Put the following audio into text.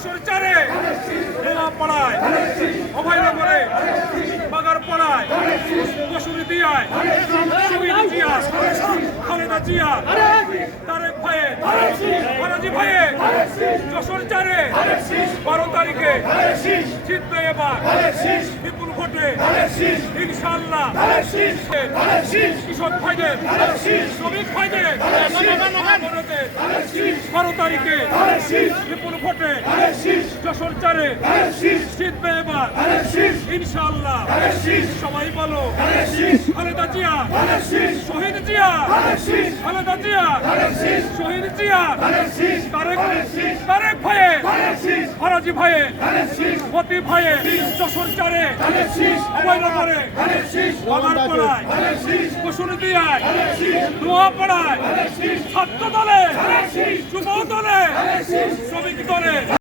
যশোর চারে পাড়ায় অভয়নগরে বাগারপাড়ায় কসুরি দিয়ায় শহীদ জিয়া খালেদা জিয়া তারেক ভাইয়ে ফরাজি ভাইয়ে যশোর চারে 12 তারিখে জিতবে এবার বিপুল ভোটে ইনশাআল্লাহ। কৃষক ভাইদের শ্রমিক ভাইদের 12 তারিখে বিপুল ভোটে যশোর চারে জিতবে এবার ইনশাআল্লাহ। সবাই বলো খালেদা জিয়া শহীদ জিয়া খালেদা জিয়া শহীদ জিয়া তারেক ভাইয়ে ফরাজি ভাইয়ে মতি ভাইয়ে যশোর চারে অভয়নগরে বাগারপাড়ায় কসুরি দিয়ায় নোয়াপাড়ায় ছাত্র দলে যুব দলে শ্রমিক দলে